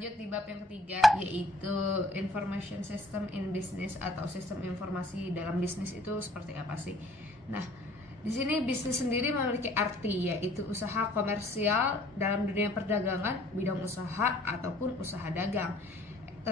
lanjut di bab yang ketiga, yaitu information system in business atau sistem informasi dalam bisnis itu seperti apa sih. Nah, di sini bisnis sendiri memiliki arti, yaitu usaha komersial dalam dunia perdagangan, bidang usaha ataupun usaha dagang.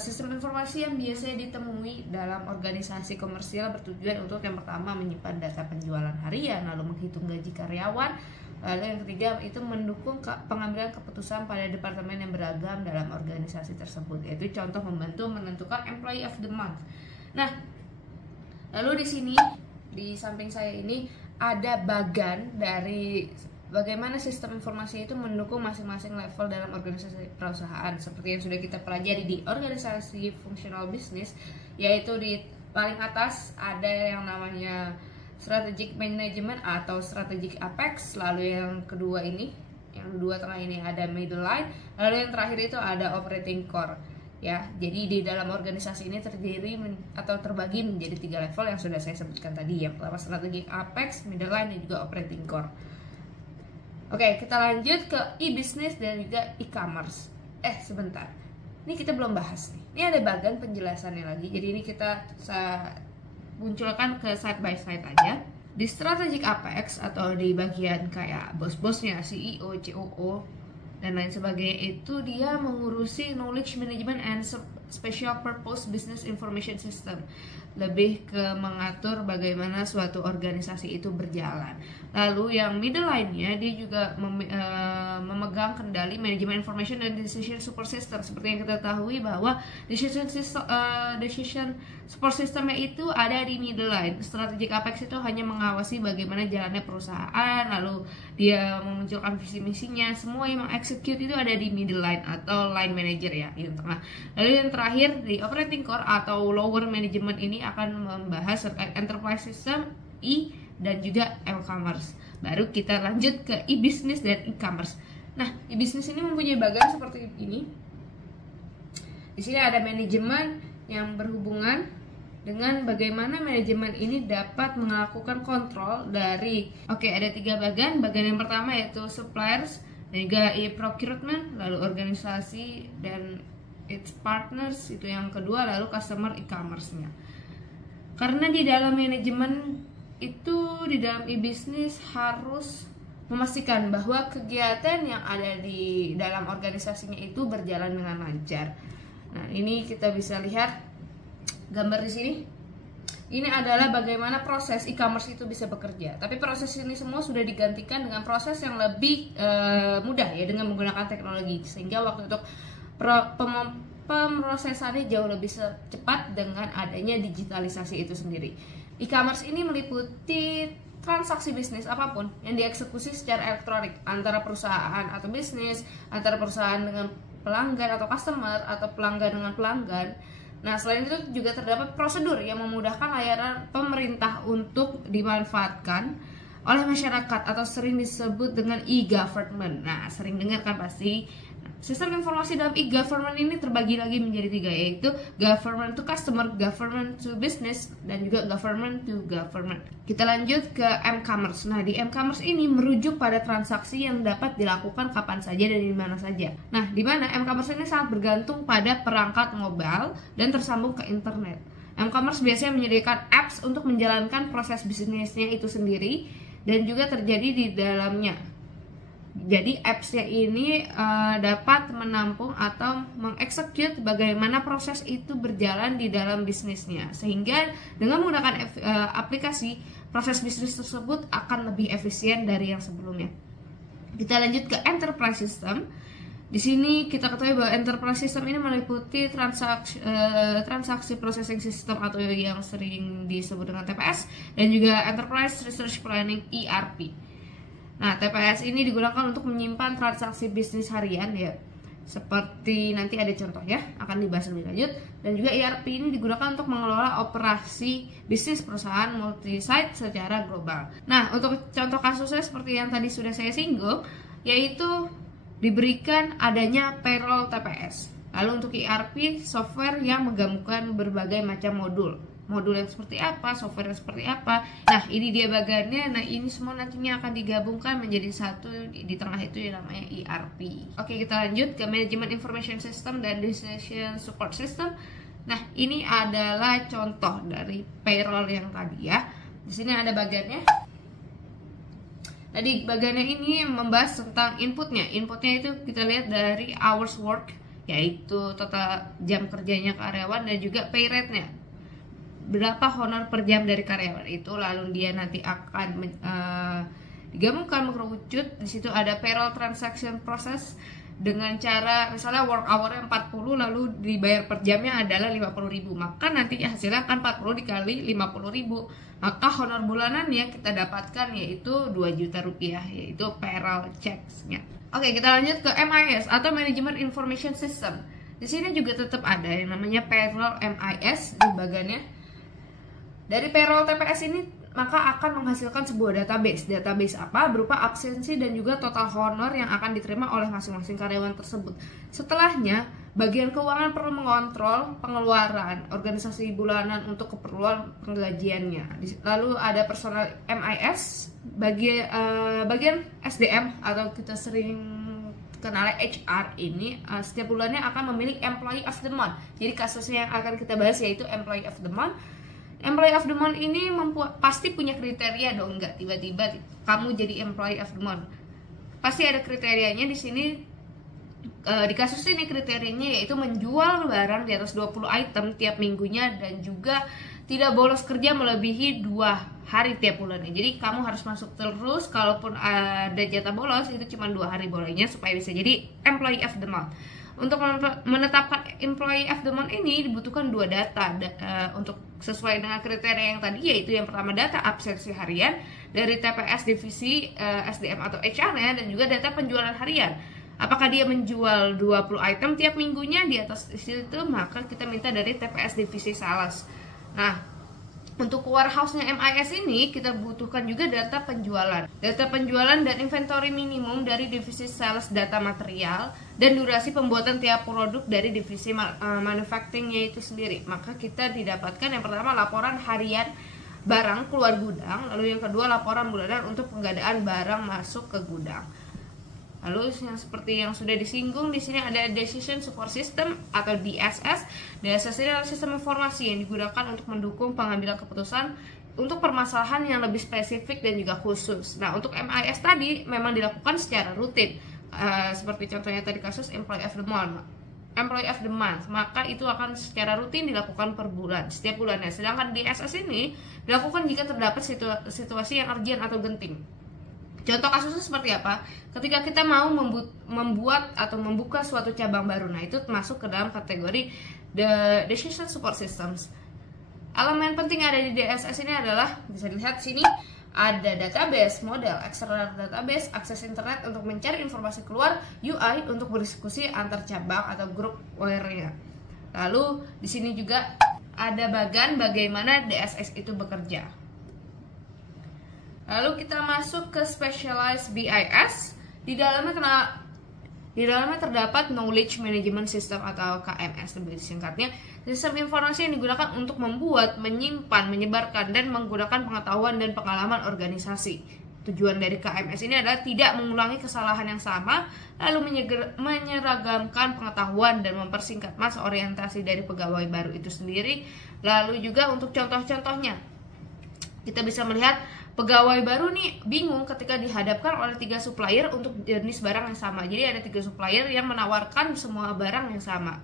Sistem informasi yang biasanya ditemui dalam organisasi komersial bertujuan untuk yang pertama menyimpan data penjualan harian, lalu menghitung gaji karyawan, lalu yang ketiga itu mendukung pengambilan keputusan pada departemen yang beragam dalam organisasi tersebut, yaitu contoh membantu menentukan employee of the month. Nah, lalu di sini di samping saya ini ada bagan dari bagaimana sistem informasi itu mendukung masing-masing level dalam organisasi perusahaan, seperti yang sudah kita pelajari di organisasi fungsional bisnis, yaitu di paling atas ada yang namanya strategic management atau strategic apex, lalu yang kedua ini, yang dua tengah ini ada middle line, lalu yang terakhir itu ada operating core. Ya, jadi di dalam organisasi ini terdiri atau terbagi menjadi 3 level yang sudah saya sebutkan tadi, yang pertama strategic apex, middle line, dan juga operating core. Oke, kita lanjut ke e-business dan juga e-commerce. Sebentar, ini kita belum bahas nih. Ini ada bagian penjelasannya lagi. Jadi ini kita munculkan ke side by side aja. Di strategic apex atau di bagian kayak bos-bosnya, CEO, COO, dan lain sebagainya, itu dia mengurusi knowledge management and special purpose business information system, lebih ke mengatur bagaimana suatu organisasi itu berjalan. Lalu yang middle line-nya dia juga memegang kendali manajemen information dan decision support system. Seperti yang kita ketahui bahwa decision support systemnya itu ada di middle line. Strategic apex itu hanya mengawasi bagaimana jalannya perusahaan, lalu dia memunculkan visi misinya, semua yang execute itu ada di middle line atau line manager ya, di tengah. Lalu yang terakhir di operating core atau lower management ini akan membahas enterprise system, dan juga e-commerce. Baru kita lanjut ke e-business dan e-commerce. Nah, e-business ini mempunyai bagian seperti ini. Di sini ada manajemen yang berhubungan dengan bagaimana manajemen ini dapat melakukan kontrol dari ada 3 bagian. Bagian yang pertama yaitu suppliers dan juga e-procurement, lalu organisasi dan its partners itu yang kedua, lalu customer e-commerce-nya. Karena di dalam manajemen itu, di dalam e-business harus memastikan bahwa kegiatan yang ada di dalam organisasinya itu berjalan dengan lancar. Nah, ini kita bisa lihat gambar di sini. Ini adalah bagaimana proses e-commerce itu bisa bekerja. Tapi proses ini semua sudah digantikan dengan proses yang lebih mudah ya, dengan menggunakan teknologi, sehingga waktu untuk pemrosesannya jauh lebih cepat dengan adanya digitalisasi itu sendiri. E-commerce ini meliputi transaksi bisnis apapun yang dieksekusi secara elektronik antara perusahaan atau bisnis, antara perusahaan dengan pelanggan atau customer, atau pelanggan dengan pelanggan. Nah, selain itu juga terdapat prosedur yang memudahkan layanan pemerintah untuk dimanfaatkan oleh masyarakat atau sering disebut dengan e-government. Nah, sering dengar kan pasti. Sistem informasi dalam e-government ini terbagi lagi menjadi 3, yaitu government to customer, government to business, dan juga government to government. Kita lanjut ke m-commerce. Nah, di m-commerce ini merujuk pada transaksi yang dapat dilakukan kapan saja dan di mana saja. Nah, di mana m-commerce ini sangat bergantung pada perangkat mobile dan tersambung ke internet. M-commerce biasanya menyediakan apps untuk menjalankan proses bisnisnya itu sendiri dan juga terjadi di dalamnya. Jadi apps-nya ini dapat menampung atau mengeksekut bagaimana proses itu berjalan di dalam bisnisnya, sehingga dengan menggunakan aplikasi, proses bisnis tersebut akan lebih efisien dari yang sebelumnya. Kita lanjut ke enterprise system. Di sini kita ketahui bahwa enterprise system ini meliputi transaksi processing system atau yang sering disebut dengan TPS, dan juga enterprise research planning ERP. Nah, TPS ini digunakan untuk menyimpan transaksi bisnis harian ya. Seperti nanti ada contohnya akan dibahas lebih lanjut, dan juga ERP ini digunakan untuk mengelola operasi bisnis perusahaan multi-site secara global. Nah, untuk contoh kasusnya seperti yang tadi sudah saya singgung, yaitu diberikan adanya payroll TPS. Lalu untuk ERP, software yang menggabungkan berbagai macam modul. modul yang seperti apa, software yang seperti apa. Nah, ini dia bagannya. Nah, ini semua nantinya akan digabungkan menjadi satu. Di tengah itu yang namanya ERP. Oke, kita lanjut ke Management Information System dan Decision Support System. Nah, ini adalah contoh dari payroll yang tadi ya. Di sini ada bagannya. Nah, di bagannya ini membahas tentang inputnya. Inputnya itu kita lihat dari hours work, yaitu total jam kerjanya karyawan, dan juga pay rate-nya, berapa honor per jam dari karyawan itu. Lalu dia nanti akan digabungkan mengerucut. Di situ ada payroll transaction process dengan cara misalnya work hour-nya 40 lalu dibayar per jamnya adalah 50.000, maka nanti hasilnya akan 40 dikali 50.000, maka honor bulanannya kita dapatkan yaitu 2 juta rupiah, yaitu payroll checks-nya. Oke, kita lanjut ke MIS atau Management Information System. Di sini juga tetap ada yang namanya payroll MIS di bagannya. Dari payroll TPS ini maka akan menghasilkan sebuah database. Database apa? Berupa absensi dan juga total honor yang akan diterima oleh masing-masing karyawan tersebut. Setelahnya, bagian keuangan perlu mengontrol pengeluaran organisasi bulanan untuk keperluan penggajiannya. Lalu ada personal MIS, bagian SDM atau kita sering kenal HR ini setiap bulannya akan memilih Employee of the Month. Jadi kasusnya yang akan kita bahas yaitu Employee of the Month. Employee of the Month ini pasti punya kriteria dong, nggak tiba-tiba kamu jadi Employee of the Month. Pasti ada kriterianya di sini. Di kasus ini kriterianya yaitu menjual barang di atas 20 item tiap minggunya dan juga tidak bolos kerja melebihi 2 hari tiap bulannya. Jadi kamu harus masuk terus, kalaupun ada jatah bolos itu cuma 2 hari bolehnya supaya bisa jadi Employee of the Month. Untuk menetapkan Employee of the Month ini dibutuhkan 2 data untuk sesuai dengan kriteria yang tadi, yaitu yang pertama data absensi harian dari TPS divisi SDM atau HR-nya, dan juga data penjualan harian. Apakah dia menjual 20 item tiap minggunya di atas situ, maka kita minta dari TPS divisi sales. Nah, untuk warehouse-nya MIS ini kita butuhkan juga data penjualan. Data penjualan dan inventory minimum dari divisi sales data material dan durasi pembuatan tiap produk dari divisi manufacturing-nya itu sendiri. Maka kita didapatkan yang pertama laporan harian barang keluar gudang, lalu yang kedua laporan bulanan untuk pengadaan barang masuk ke gudang. Lalu yang seperti yang sudah disinggung di sini ada Decision Support System atau DSS. DSS ini adalah sistem informasi yang digunakan untuk mendukung pengambilan keputusan untuk permasalahan yang lebih spesifik dan juga khusus. Nah, untuk MIS tadi memang dilakukan secara rutin. Seperti contohnya tadi kasus Employee of the Month, maka itu akan secara rutin dilakukan per bulan, setiap bulannya. Sedangkan DSS ini dilakukan jika terdapat situasi yang urgent atau genting. Contoh kasusnya seperti apa? Ketika kita mau membuat atau membuka suatu cabang baru, nah itu masuk ke dalam kategori the Decision Support Systems. Elemen penting ada di DSS ini adalah, bisa dilihat sini, ada database, model, external database, akses internet untuk mencari informasi keluar, UI untuk berdiskusi antar cabang atau grup wire-nya. Lalu di sini juga ada bagan bagaimana DSS itu bekerja. Lalu kita masuk ke Specialized BIS. Di dalamnya terdapat Knowledge Management System atau KMS lebih singkatnya. Sistem informasi yang digunakan untuk membuat, menyimpan, menyebarkan, dan menggunakan pengetahuan dan pengalaman organisasi. Tujuan dari KMS ini adalah tidak mengulangi kesalahan yang sama, lalu menyeragamkan pengetahuan dan mempersingkat masa orientasi dari pegawai baru itu sendiri. Lalu juga untuk contoh-contohnya, kita bisa melihat pegawai baru nih bingung ketika dihadapkan oleh 3 supplier untuk jenis barang yang sama. Jadi ada 3 supplier yang menawarkan semua barang yang sama.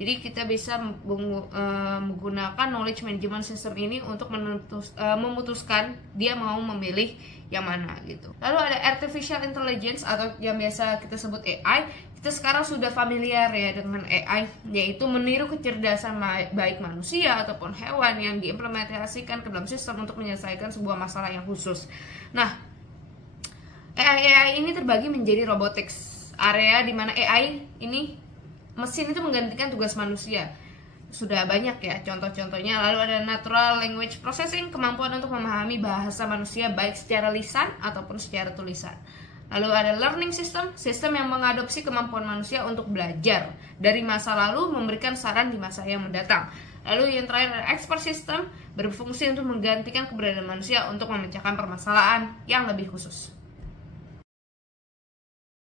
Jadi kita bisa menggunakan knowledge management system ini untuk memutuskan dia mau memilih yang mana gitu. Lalu ada artificial intelligence atau yang biasa kita sebut AI. Kita sekarang sudah familiar ya dengan AI, yaitu meniru kecerdasan baik manusia ataupun hewan yang diimplementasikan ke dalam sistem untuk menyelesaikan sebuah masalah yang khusus. Nah, AI ini terbagi menjadi robotics, area di mana AI ini mesin itu menggantikan tugas manusia. Sudah banyak ya contoh-contohnya. Lalu ada natural language processing, kemampuan untuk memahami bahasa manusia baik secara lisan ataupun secara tulisan. Lalu ada learning system, sistem yang mengadopsi kemampuan manusia untuk belajar dari masa lalu, memberikan saran di masa yang mendatang. Lalu yang terakhir adalah expert system, berfungsi untuk menggantikan keberadaan manusia untuk memecahkan permasalahan yang lebih khusus.